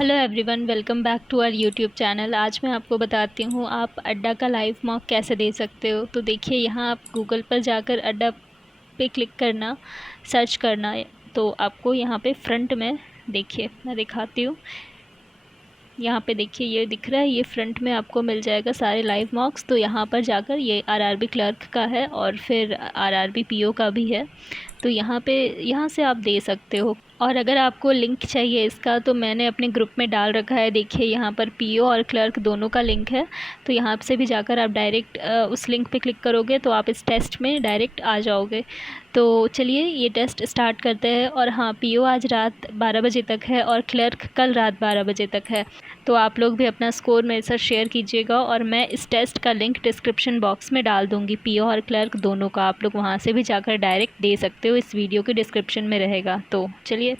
Hello everyone, welcome back to our YouTube channel. आज मैं आपको बताती हूँ आप अड्डा का लाइव मॉक कैसे दे सकते हो। तो देखिए, यहाँ आप गूगल पर जाकर अड्डा पे क्लिक करना, सर्च करना। तो आपको यहाँ पे फ्रंट में देखिए, मैं दिखाती हूँ। यहाँ पे देखिए, ये दिख रहा है, ये फ्रंट में आपको मिल जाएगा सारे लाइव मॉक्स। तो यहाँ पर जाकर ये आरआरबी क्लर्क का है और फिर आरआरबी पीओ का भी है। तो यहाँ से आप दे सकते हो। और अगर आपको लिंक चाहिए इसका, तो मैंने अपने ग्रुप में डाल रखा है। देखिए, यहाँ पर पीओ और क्लर्क दोनों का लिंक है। तो यहाँ से भी जाकर आप डायरेक्ट उस लिंक पे क्लिक करोगे तो आप इस टेस्ट में डायरेक्ट आ जाओगे। तो चलिए ये टेस्ट स्टार्ट करते हैं। और हाँ, पीओ आज रात 12 बजे तक है और क्लर्क कल रात 12 बजे तक है। तो आप लोग भी अपना स्कोर मेरे साथ शेयर कीजिएगा और मैं इस टेस्ट का लिंक डिस्क्रिप्शन बॉक्स में डाल दूँगी। पीओ और क्लर्क दोनों का आप लोग वहाँ से भी जाकर डायरेक्ट दे सकते हो, इस वीडियो के डिस्क्रिप्शन में रहेगा। तो चलिए।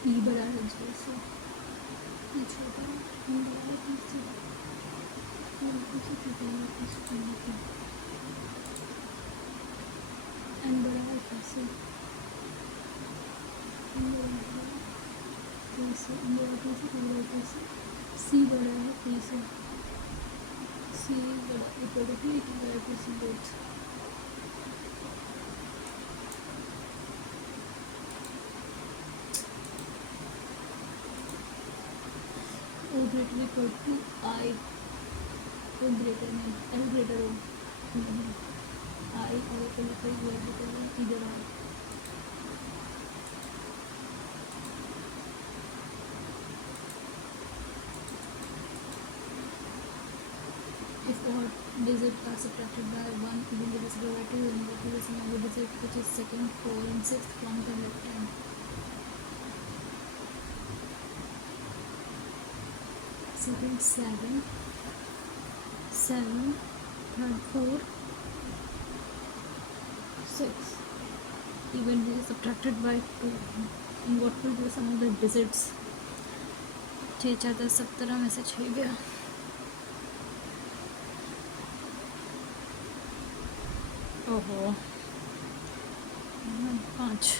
ई बड़ा है जैसे ये छोटा है, ये बड़ा है पीछे, ये पीछे छोटा है, पीछे छोटा है, एन बड़ा है कैसे, एन बड़ा है कैसे, एन बड़ा कैसे, एन बड़ा कैसे, सी बड़ा है कैसे, सी बड़ा equal to equal to C both. O greater equal to I, O greater than L greater than I, or equal to U greater than either I. If all digits are subtracted by 1, even divisible by 2, then what is the sum of the digit which is second, 4 and 6th from the left hand? Second 7, 7, third 4, 6. Even this is subtracted by 2. And what will be the sum of the digits? 6 4 10 17 में से 6 गया। ओहो, 5।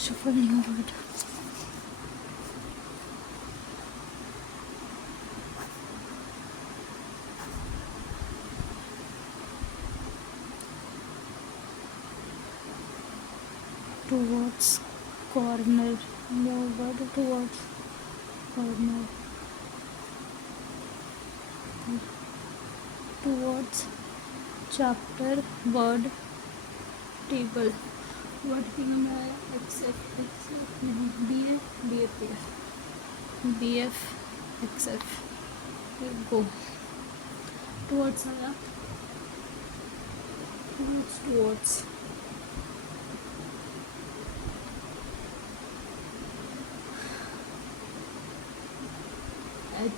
Shuffle new word. Towards corner, new word towards corner, towards chapter word table। Word की हमें x नहीं D है, D है। BF XF go towards आया towards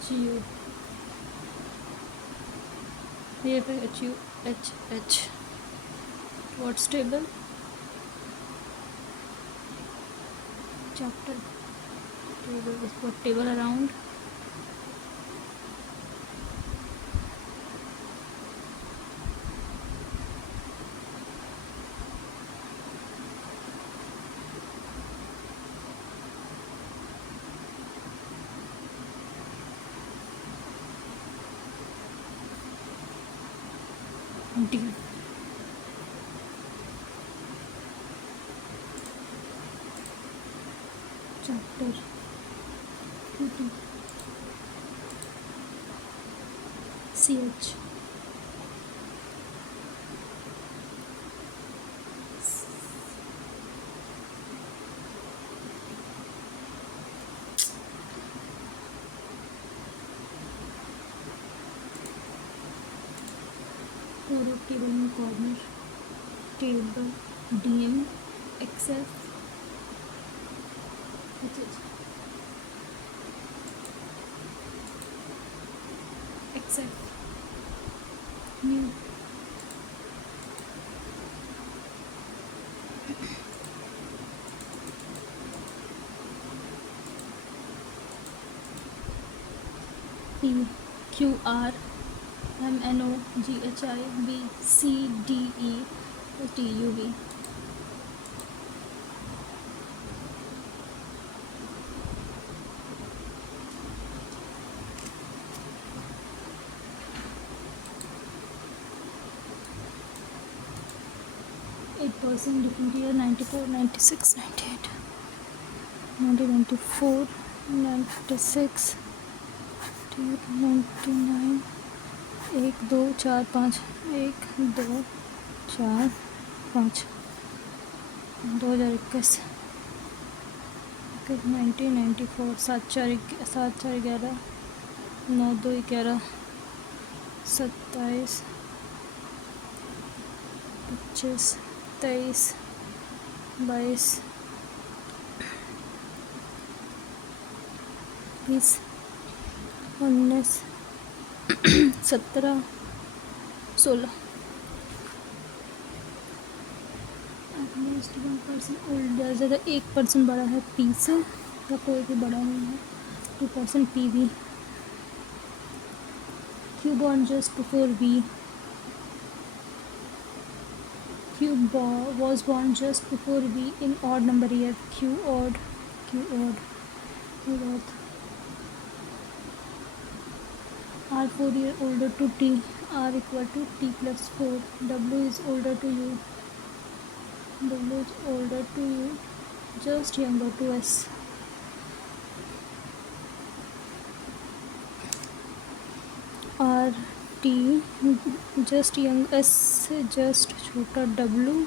HU ये पे HU H towards table chapter table is what table around D chapter CH और table में corner table DM XF XF new P Q R M N O G H I B C D E T U V person different year 94 96 98 1994 96 99 1 2 4 5 1 2 4 5 2021 1994 7 4 11 9 2 11 27 25 23 22 20 19 17 16 at least 1% older ज़्यादा 1% बड़ा है P से या कोई भी बड़ा नहीं है 2% पी भी Q born just before V was born just before V in odd number year Q odd R 4 year older to T R equal to T plus 4 W is older to U just younger to S R T just young S just छोटा W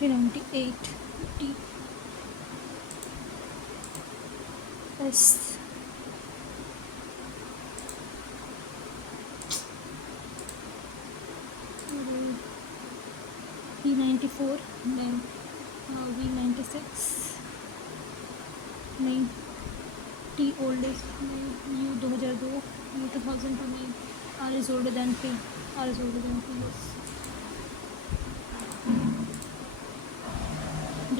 98 T S P 94 then V 96 नहीं T oldest U 2002 U 2002 नहीं R is older than P yes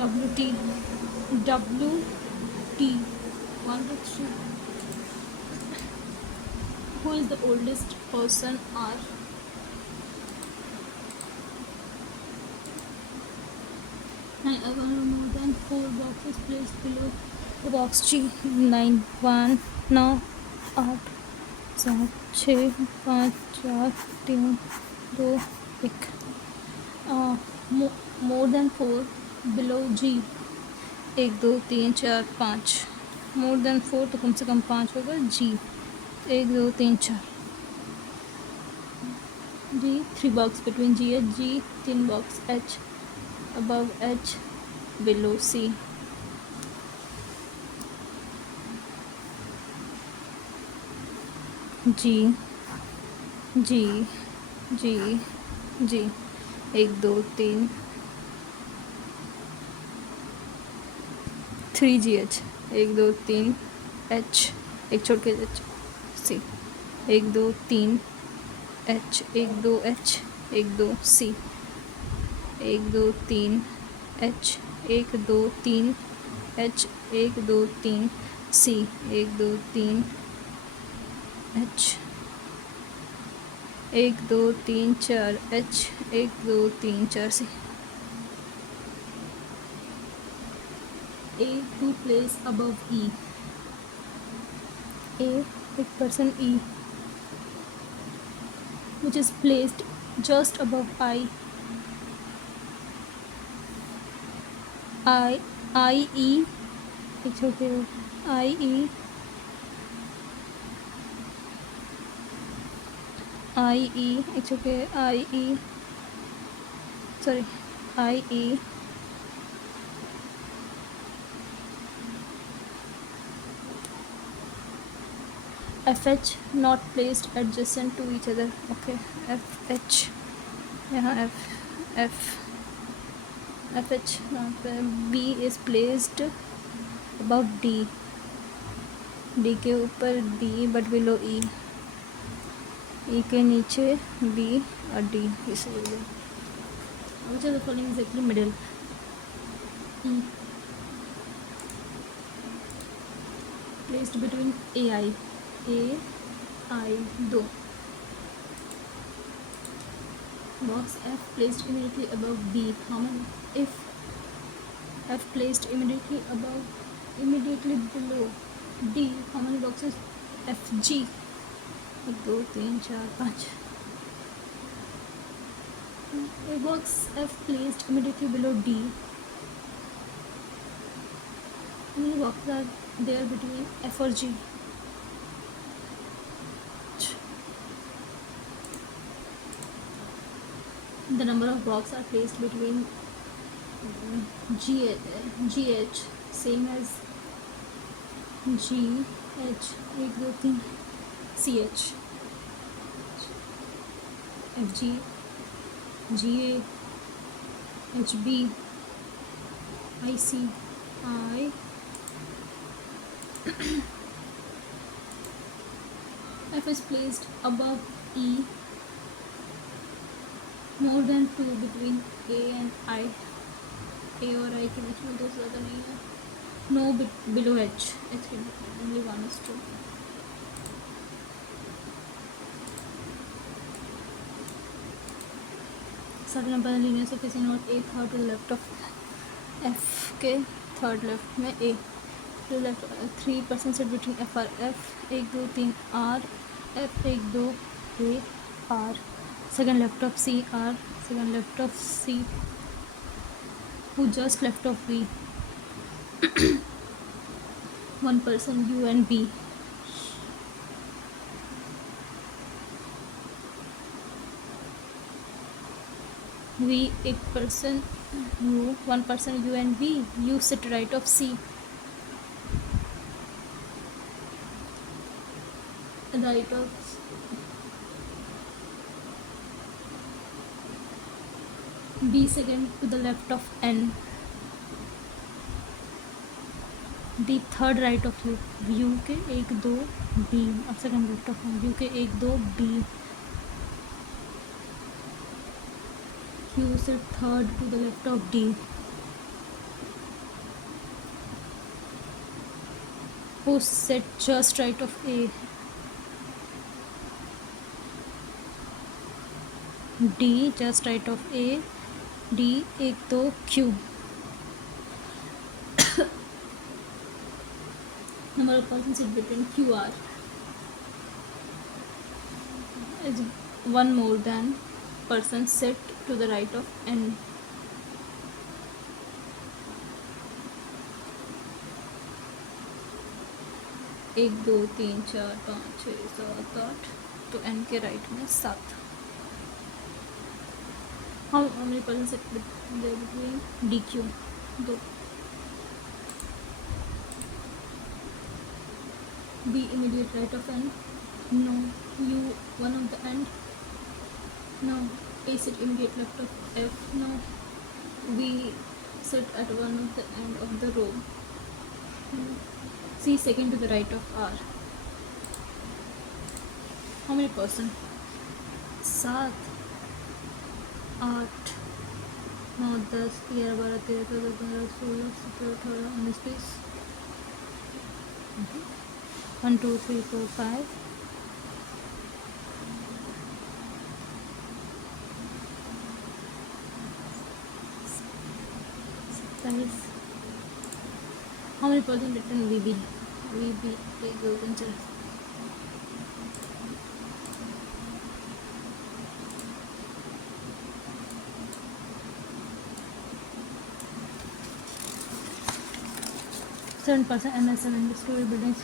WT 1 to 3 who is the oldest person R and ever more than 4 boxes placed below the box G 9 1 9 8 7 6 5 4 3 2 1 more than 4 below G 1 2 3 4 5 more than 4 तो कम से कम 5 होगा G 1 2 3 4 G 3 box between G and G 3 box H above H below C ji ji ji ji, 1 2 3, 3 GH, 1 2 3 H, एक छोड़ के H, C, 1 2 3 H, 1 2 H, 1 2 C, 1 2 3 H, 1 2 3 H, 1 2 3 C, 1 2 3 H, 1 2 3 4 H, 1 2 3 4 C. A to place above E. A, एक person E, which is placed just above I. I E, it's okay. I E, it's okay. Sorry, I E. FH not placed adjacent to each other. Okay, FH, यहाँ FH not. B is placed above D. D के ऊपर D but below E. E के नीचे B और D, इसलिए which of the following is exactly middle? E placed between AI, दो. Box F placed immediately above B. How many? If F placed immediately below D, how many boxes? FG, 1 2 3 4 5. A box F placed immediately below D. How many boxes are there between F or G? The number of boxes are placed between GH same as GH, 1 2 3 CH, FG, GA, HB, IC, I. F is placed above E, more than 2 between A and I. A और I के बीच में 2 से ज़्यादा नहीं है. No below H. H के only 1 is 2. Certain number of linear surface in node A third to the left of F के third left में A. To left 3% set between F और F. 1 2 3 R, F 1 2 A R. Second left of C R. Second left of C, who just left of V. 1% U and B. V 1% U, 1% U and B. U sit right of C. Right of B second to the left of N. D third right of U. U के 1 2 B और second left of N. U के 1 2 B. Q sit third to the left of D. Who sit just right of A. D just right of A. D 1 2 Q. Number of persons sit between QR is 1 more than person sit to the right of N. एक 2 3 4 5 6 7 8, तो N के right में 7. How many persons sit there between DQ? 2. B immediate right of N. No, you one of the end. No, paste it immediately left of F. No, we sit at one of the end of the row. No. C second to the right of R. How many percent? 7, 8, 9, 10, 11, 12, 13, 14, 15, 16, 17, 18, 19, 20. 1, 2, 3, 4, 5. 27. How many percent written VB? VB, take the consider. %, MS7 story buildings.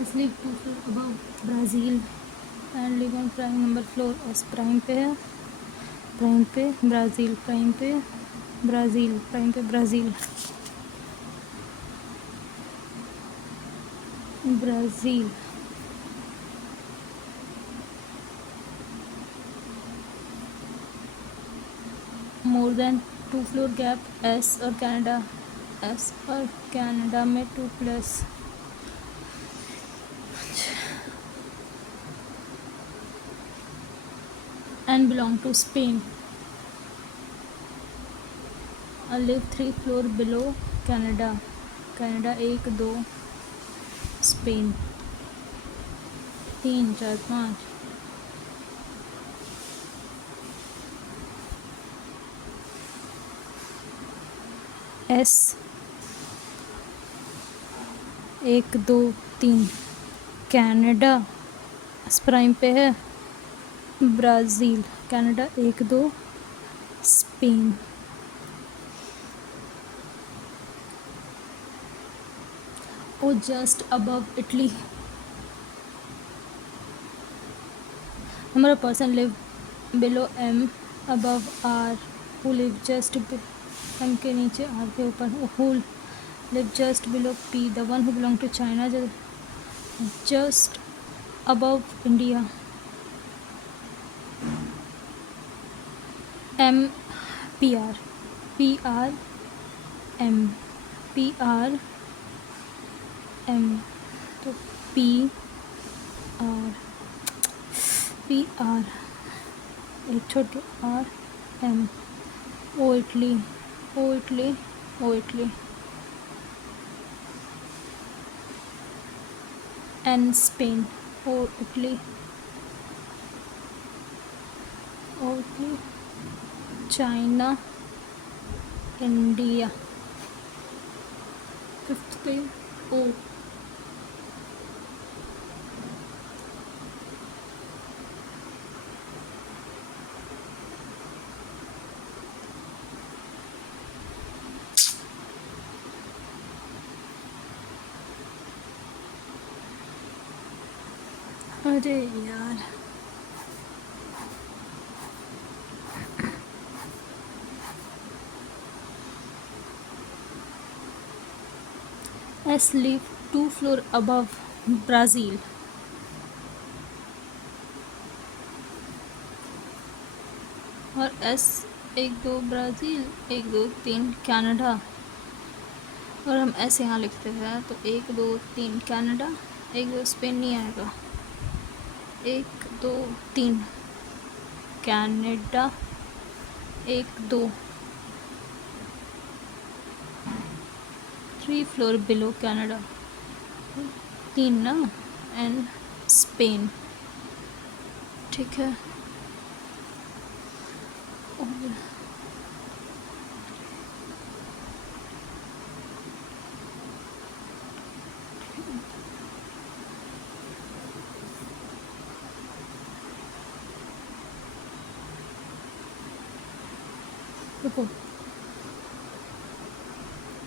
S live 2 floor above Brazil and live on prime number floor. S prime पे है, prime पे Brazil, prime पे Brazil, prime पे Brazil, Brazil. More than 2 floor gap S और Canada, S और Canada में 2+। And belong to Spain. Live 3 floor below Canada, Canada 1, 2, Spain 3, 4, 5। S 1, 2, 3 Canada prime पे है, Brazil, Canada 1, 2, Spain. O just above Italy. Number of person live below M above R, who live just M के नीचे R के ऊपर, who live just below P, the one who belong to China just above India. M P R, P R M, P R M, तो P R, P R एक छोटे R M, O Italy, O Italy, O Italy. N Spain, O Italy, O Italy, China, India. 5th पे O, अरे यार S live 2 floor above Brazil, और S 1, 2 Brazil, 1, 2, 3 Canada, और हम ऐसे यहाँ लिखते हैं तो 1, 2, 3 कनाडा, 1, 2 स्पेन नहीं आएगा, 1, 2, 3 कनाडा, 1, 2 3 फ्लोर बिलो कनाडा, 3 ना, एंड स्पेन। ठीक है, देखो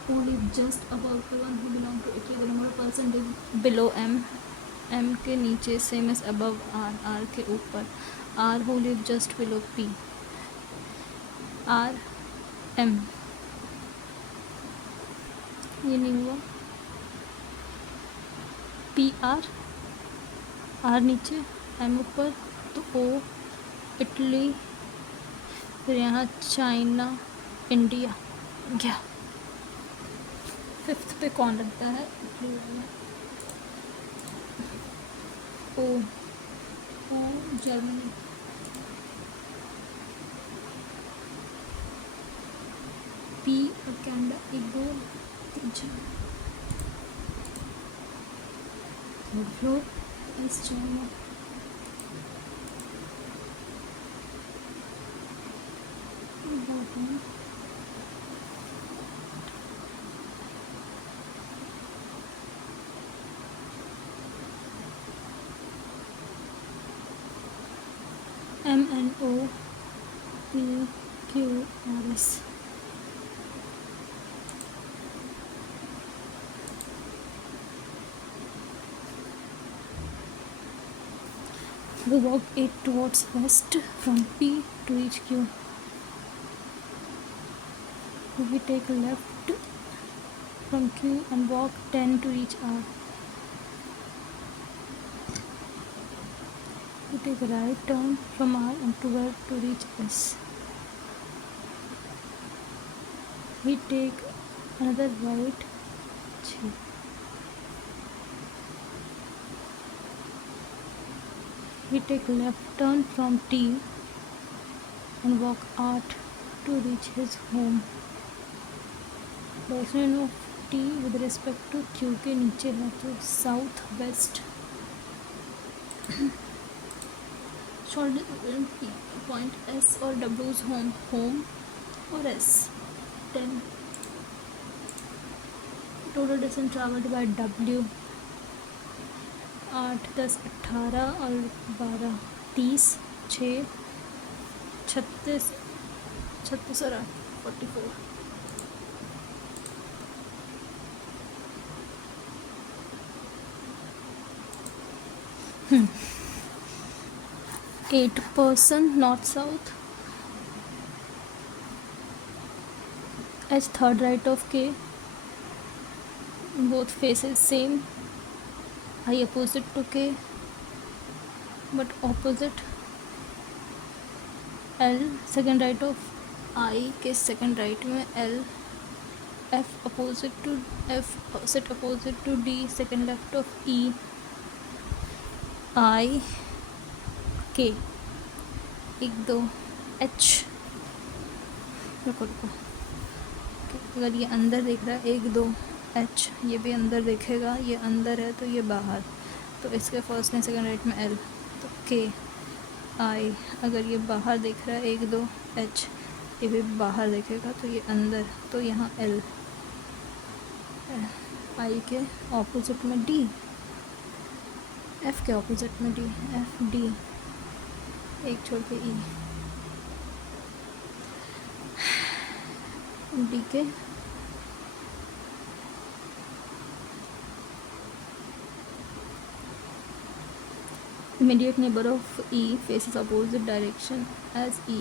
who live just above the one who belong to Italy, the number of person live below M M के नीचे same age above R, R के ऊपर R who live just below P, R M, ये नहीं हुआ, P R, R नीचे M ऊपर, तो ओ इटली, फिर यहाँ चाइना, इंडिया गया। फिफ्थ पे कौन लगता है? इटली वाला, ओ, ओ जर्मनी, पी और कनाडा, एक दो तीन चार, third floor S China, M N O P Q R S, we walk 8 towards west from P to reach Q. We take a left from Q and walk 10 to reach R. We take a right turn from R and 12 to reach S. We take another right 6. We take left turn from T and walk 8 to reach his home. Direction of T with respect to Q के नीचे है तो south west. Short point S और W's home, home और S 10। Total distance travelled bye W 8, 10, 18 और 12, 30, 6, 36, 36 और 8, 44। 8% north south, H third right of K, both faces same, I opposite to K but opposite, L second right of I के second right में L, F opposite to F opposite to D second left of E, I K 1 2 H, रुको अगर ये अंदर देख रहा है 1 2 H, ये भी अंदर देखेगा, ये अंदर है तो ये बाहर, तो इसके फर्स्ट एंड सेकंड राइट में L, तो K I, अगर ये बाहर देख रहा है 1 2 H, ये भी बाहर देखेगा तो ये अंदर, तो यहाँ L, I के ऑपोजिट में D, F के ऑपोजिट में D, F D, एक छोड़ के E, D के immediate neighbor of E faces opposite direction as E,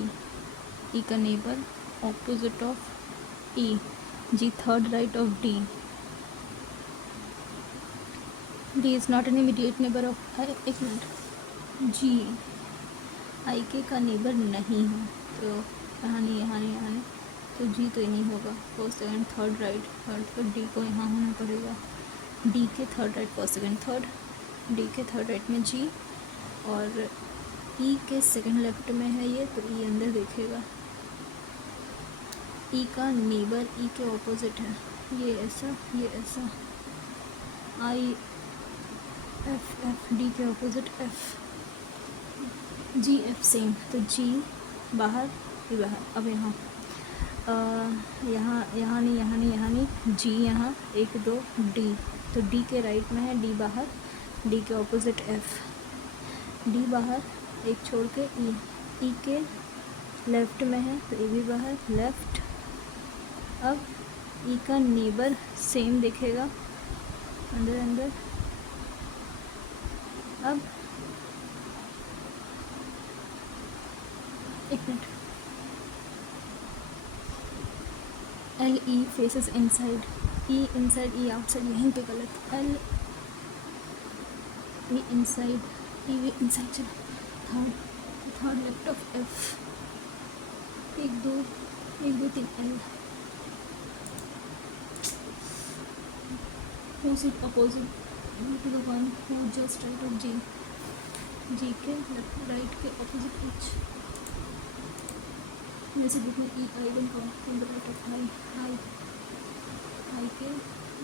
E का neighbor opposite of E, G third right of D, D is not an immediate neighbor of I, एक minute, G I के का neighbor नहीं है, तो यहाँ नहीं यहाँ नहीं यहाँ नहीं, तो G तो ही नहीं होगा, first second third right third, तो D को यहाँ होना पड़ेगा, D के third right first second third, D के थर्ड राइट में G, और E के सेकंड लेफ्ट में है ये, तो E अंदर देखेगा, E का नेबर E के ऑपोजिट है, ये ऐसा ये ऐसा, I F F D के opposite F, G F same, तो G बाहर ये बाहर, अब यहाँ यहाँ नहीं यहाँ नहीं यहाँ नहीं, G यहाँ 1 2 D, तो D के राइट में है, D बाहर, D के ऑपोजिट F, D बाहर, एक छोड़ के E, E के लेफ्ट में है तो E भी बाहर लेफ्ट, अब E का नेबर सेम देखेगा अंदर अंदर, अब एक minute, L E faces inside, E inside E outside, यहीं पे गलत, L E inside, E way inside, चलो थर्ड लेफ्ट ऑफ एफ, एक दो तीन, L who's it opposite to the one who just right of G, G के right के opposite H, जैसे बुक में E I one count the right of I, I के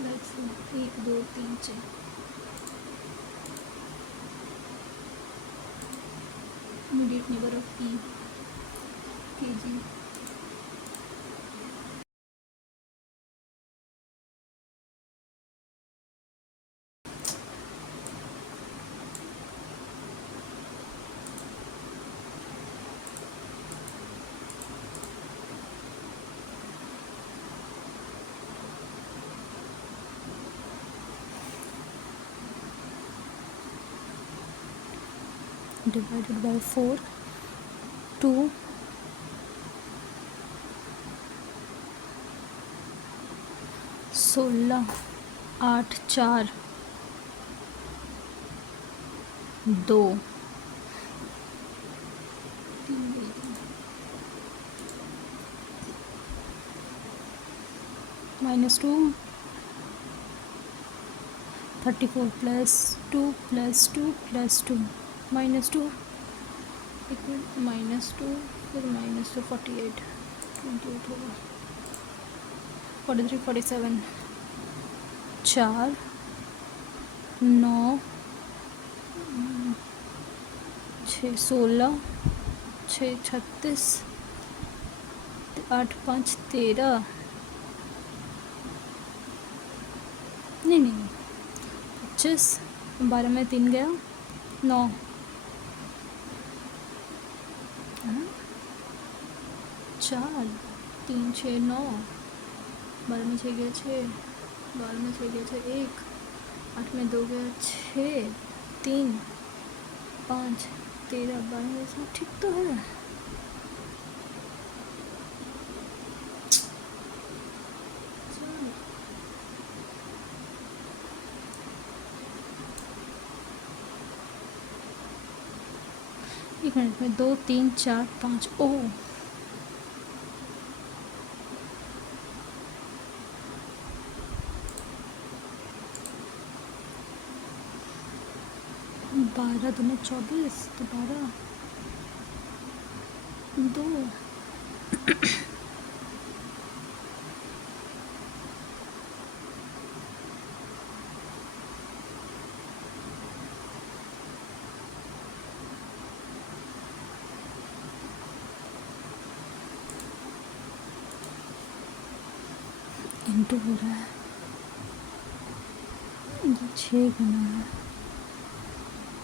right से 1 2 3 4, immediate neighbour of ई के जी, divided by 4, 2 16 8 4 2 -2 34 +2 +2 +2 -2 इक्वल -2 फिर -2 48 28 होगा, 43 47 4 9 6 16 6 36 8 5 13, नहीं 25, 12 में 3 गया 9, 4 3 6 9, 12 में 6 गया 6, 12 में 6 गया 6 1, 8 में 2 गया 6 3 5 13, 12 में सब ठीक तो है। एक मिनट में 2 3 4 5, ओ 12 दूनी 24, तो 12 2 इंटू हो रहा है, ये 6 गुना है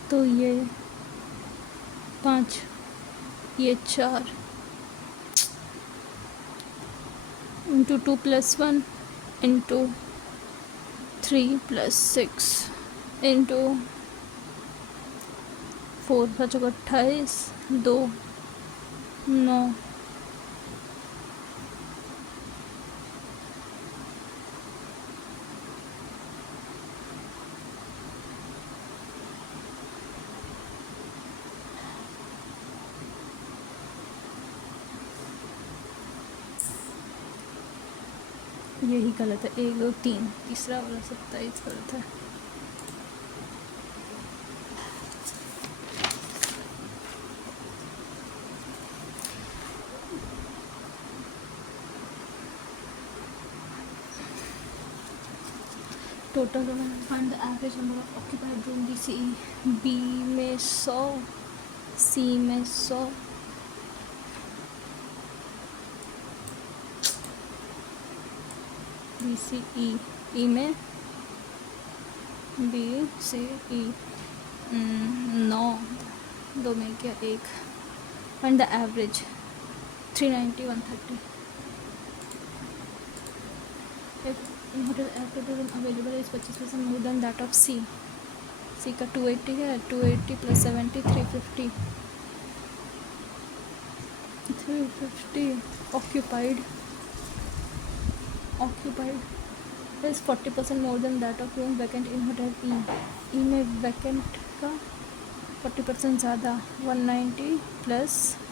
तो ये 5, ये 4 इंटू 2 + 1 इंटू 3 + 6 इंटू 4 5 28 2 9, यही गलत है, 1 2 3, तीसरा वाला 27 गलत है। Total find the average number of occupied room D C E, B में 100, सी में 100, बी सी ई में बी सी ई 9, 2 में क्या 1, and the average 390 130, if in hotel air total room available is 25% more than that of C, सी का 280 है, 280 plus 70 350 occupied is 40% more than that of room vacant in hotel E में vacant का 40% ज़्यादा 190 plus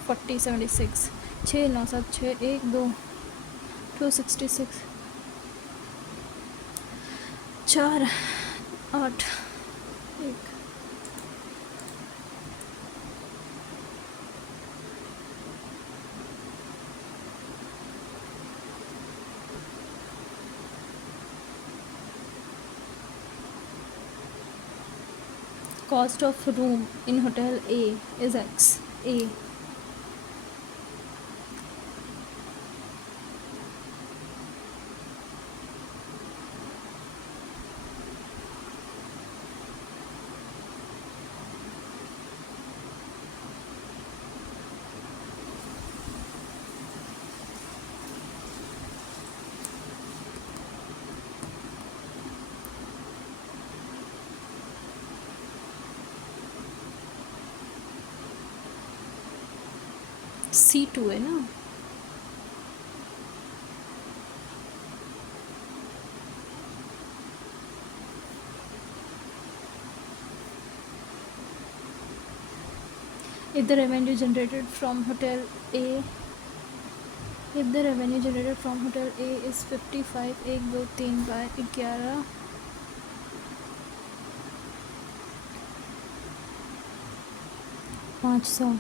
40 76 6 9 7 6 1 2 266 4 8 1 Cost of room in hotel A is X. A C2 है ना. If the revenue generated from hotel A is 55 1 2 3 by 11 500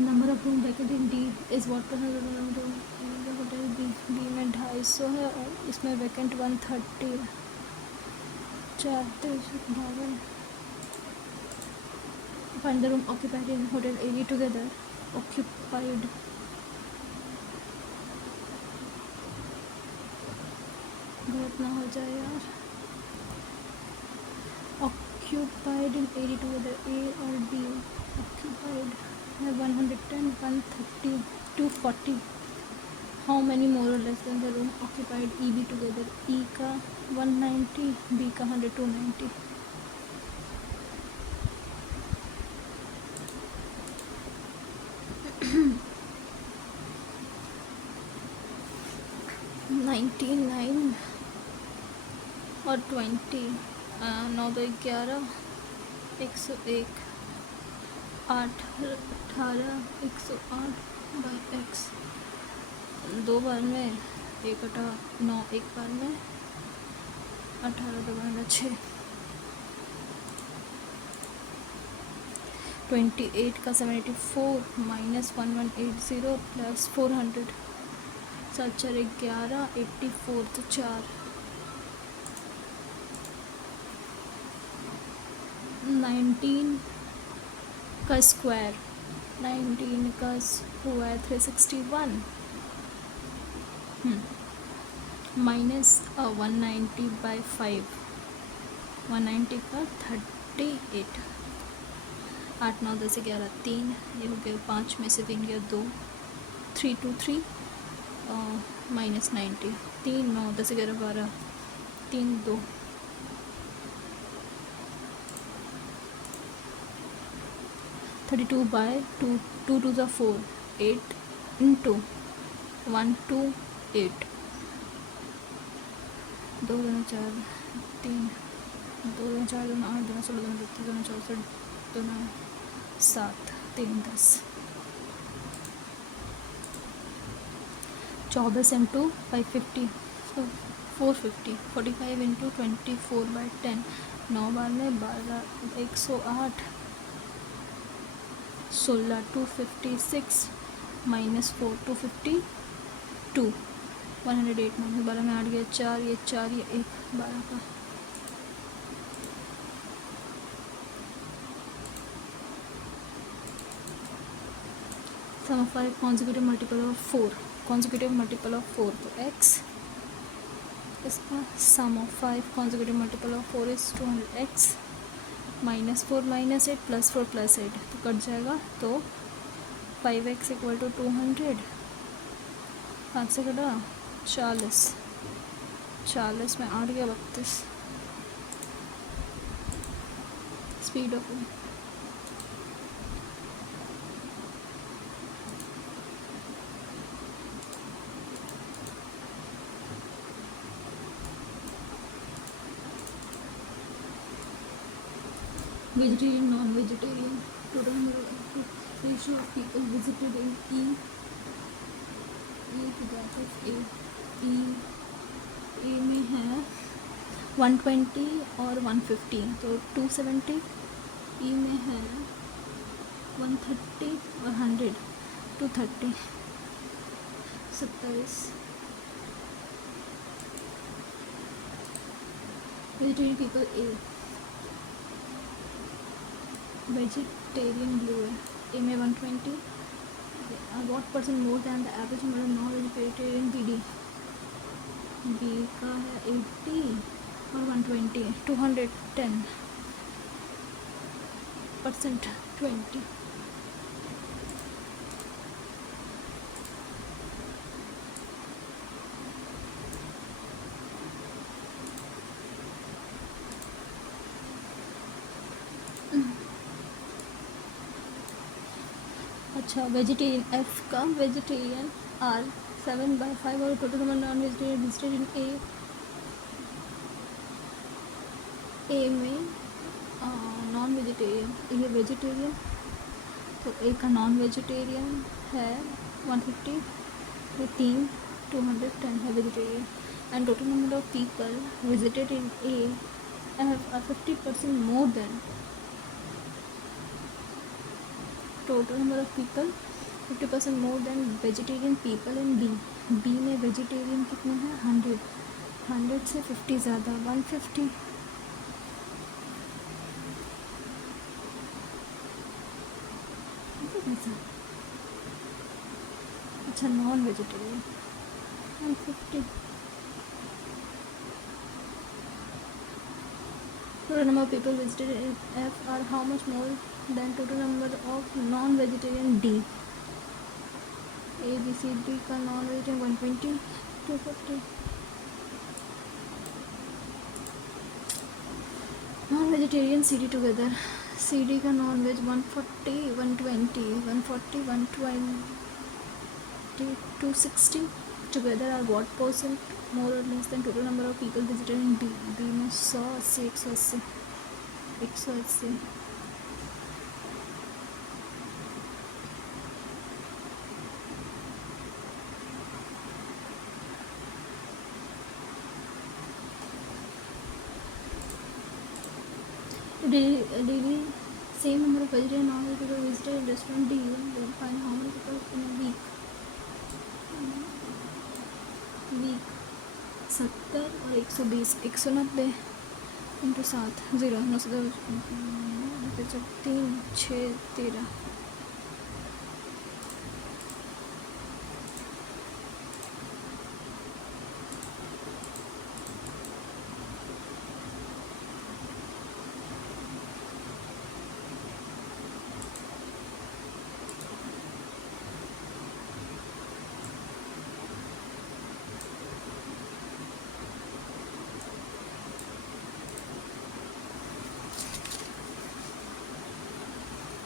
number of room vacant in D is what percent hotel B में 250 है और इसमें vacant 130 है. 4 52 find the room occupied in hotel A together. Occupied बहुत ना हो जाए यार. ऑक्यूपाइड इन ए टुगेदर ए और बी. ऑक्यूपाइड है 110 130 240. How many more or less than the room occupied E B together. E का 190 बी का 100 290. और 20 9 2 11 101 8 18 108 बाई एक्स. 2 बार में 1 8 9 1 बार में 18 2 बार 6. 28 का 74 माइनस 1180 प्लस 400 7 4 11 84 तो 4 19 का स्क्वायर 361 माइनस 190 बाई 5 190 का 38 8 9 10 11 3 ये हो गया 5 में से 3 गया 2 3 2 3 माइनस 90 3 9 10 11 12 3 2 32 बाय 2 2 2 ज़ा 4 8 इंटू 1 2 8 2 2 4 3 2 2 4 2 8 2 16 2 32 2 64 2 9 7 3 10 24 इंटू 550 450 45 इंटू 24 बाई 10 9 बार में 12 108 16 256 माइनस 4 252 108 में 12 में 8 गया 4 ये 4 ये 1 12 का sum of 5 consecutive multiple of 4 consecutive multiple of 4 तो x इसका sum of 5 consecutive multiple of 4 is 200x -4 -8 +4 +8 तो कट जाएगा। तो 5x इक्वल टू 200, 5 से कटा 40, 40 में 8 गया 32। Speed of vegetarian, non-vegetarian, total ratio of people visited in E to that of A। ए में है 120 और 150 तो 270। ई में है 130 और 100 230, 27। Vegetarian people A, vegetarian blue है। ए में 120, what percent more than the average number of non vegetarian B D. B का है 80 और 120 210 परसेंट 20। अच्छा, वेजिटेरियन एफ का वेजिटेरियन आर 7/5 और total number non vegetarian vegetarian A में नॉन वेजिटेरियन, ये वेजिटेरियन तो ए का नॉन वेजिटेरियन है 150, ये 3 210 है vegetarian. And total number of people visited in A have 50% more than total number of people 50% more than vegetarian people in B. B में vegetarian कितने हैं 100, 100 से 50 ज़्यादा 150। अच्छा, non vegetarian 150। total number of people visited in F are how much more than total number of non-vegetarian D। A B C D का non-vegetarian 120 250, non-vegetarian C D together। C D का non-veg 140 120 140 120 260 together are what percent more or less than total number of people visited in B। B में 100 80 180 daily same number of vegetarian non-vegetarian visited in restaurant D, then find how many people in a week। 70 और 120 190 into 7 0 9 3 6 13।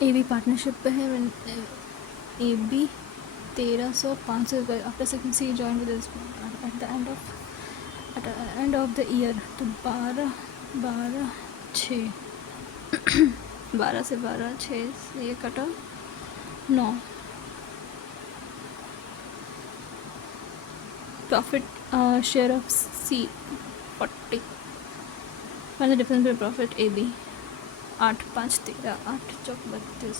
A B partnership पे है। A B 1300 500 रुपये after second C join with at the end of the year तो 12 12 6 12 से 12 6 से ये कटा 9। Profit share of C 40। One the difference between profit A B 8 5 13 8 चौक 32।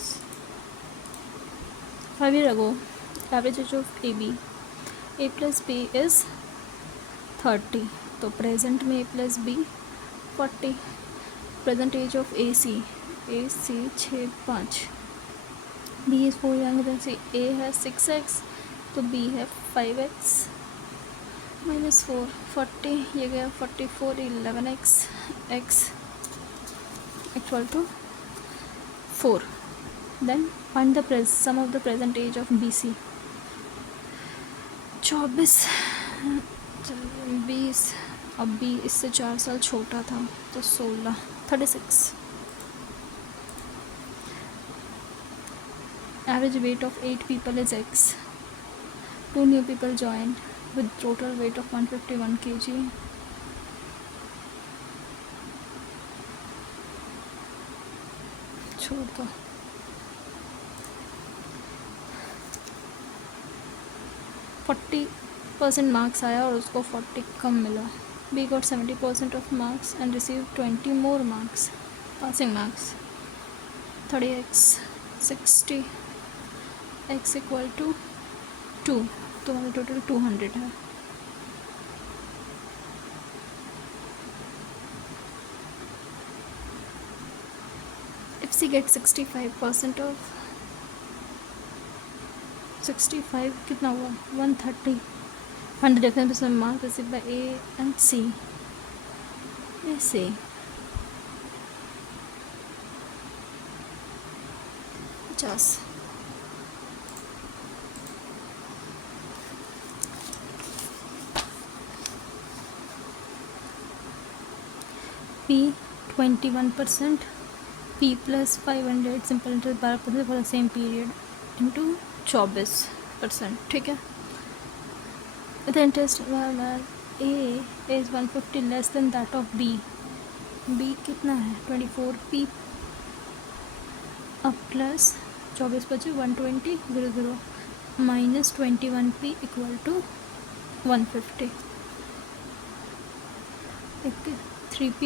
5 years ago average age of A plus B is 30 तो present में A plus B 40। Present age of A C 6 5। B is 4 younger than C। A है 6x तो B है 5x -4 40 ये गया 44 11x x equal to 4. Then find the sum of the present age of BC. 24, 20, अब B इससे 4 साल छोटा था तो 16, 36. Average weight of 8 people is X. 2 new people joined with total weight of 151 kg. छोड़ दो. 40% मार्क्स आया और उसको 40 कम मिला. B got 70% of marks and received 20 more marks, passing marks. 30x 60, x equal to 2. तो हमारा टोटल 200 है. If C gets 65% of 65 कितना हुआ 130. Find the difference in marks received by A and C. ऐसे 50. P 21%, P plus 500 simple interest 12% for the same period into 24%. ठीक है. The interest A is 150 less than that of B. B कितना है 24. P अब plus 24 बचे 120 0 minus 21P equal to 150. 3P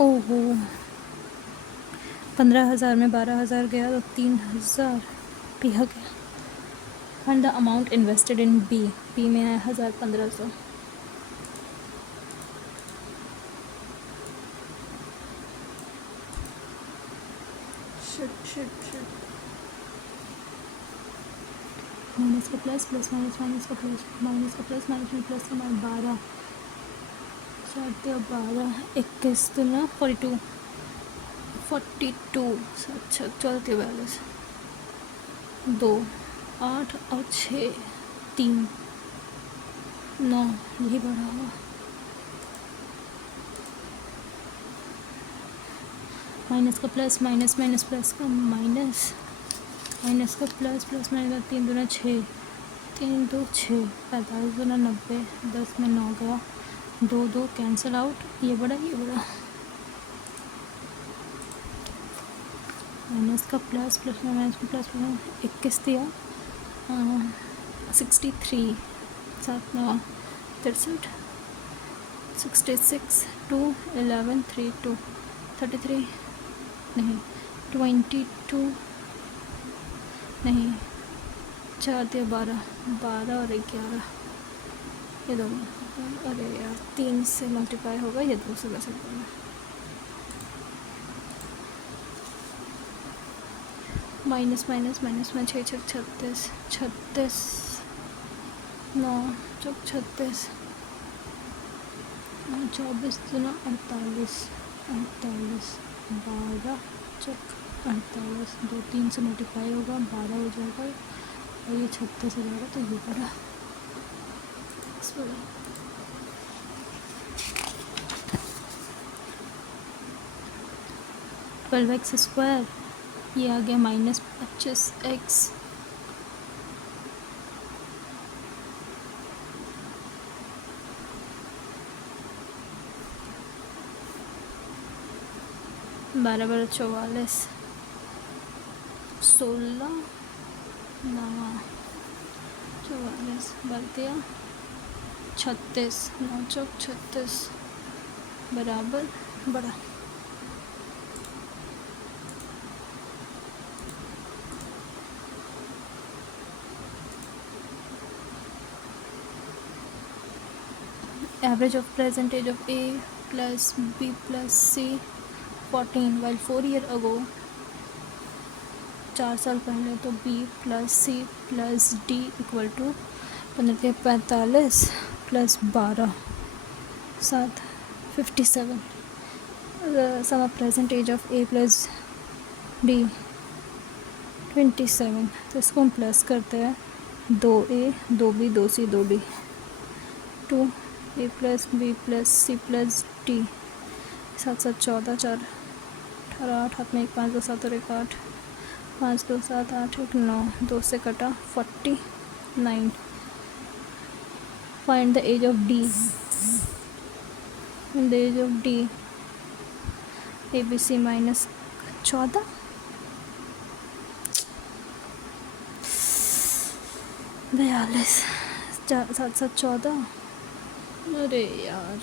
ओहो 15,000 में 12,000 गया तो 3,000 P आ गया. And the amount invested in B. B में है 1,000 1500. माइनस का प्लस प्लस माइनस का प्लस माइनस का प्लस माइनस में प्लस का माइनस 12 12 21 तो ना 42 अच्छा 42 2 8 और 6 3 9 यही बढ़ा हुआ. माइनस का प्लस माइनस माइनस प्लस का माइनस माइनस का प्लस प्लस माइनस का 3 दूना 6 3 2 6 45 दूना 90 10 में 9 गया 2 कैंसिल आउट. ये बड़ा माइनस का प्लस प्लस माइनस का प्लस 21 दिया 63 7 9 63 66 2 11 3 2 33 नहीं 22 नहीं 4 दिया 12 और 11 ये दो. अरे यार 3 से मल्टीप्लाई होगा ये 2 से कैसे करना. माइनस माइनस माइनस में 6 6 36 36 9 चौक 36 24 दूना 48 48 12 चौक 48 2 3 से मल्टीप्लाई होगा 12 हो जाएगा और ये 36 हो जाएगा तो ये बड़ा 12x². ये आ गया माइनस 25x. बारह 44 16 9 44 बढ़ 36 9 चौक 36 बराबर बड़ा. Average of present age of A plus b plus c 14 while 4 year ago 4 साल पहले तो b plus c plus d equal to 45 plus 12 7 57. The sum of present age of a plus d 27. तो इसको हम प्लस करते हैं 2a 2b 2c 2d 2a plus b plus c plus d 7 7 14 4 18 8 हाथ में 1 5 2 7 और 1 8 5 2 7 8 1 9 2 से कटा 49. Find the age of d. Find the age of d. ABC minus 14 42 4 7 7 14. अरे यार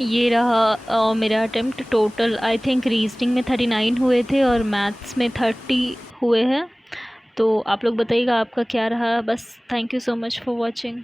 ये रहा मेरा attempt. Total I think reasoning में 39 हुए थे और मैथ्स में 30 हुए हैं. तो आप लोग बताइएगा आपका क्या रहा. बस thank you so much for watching.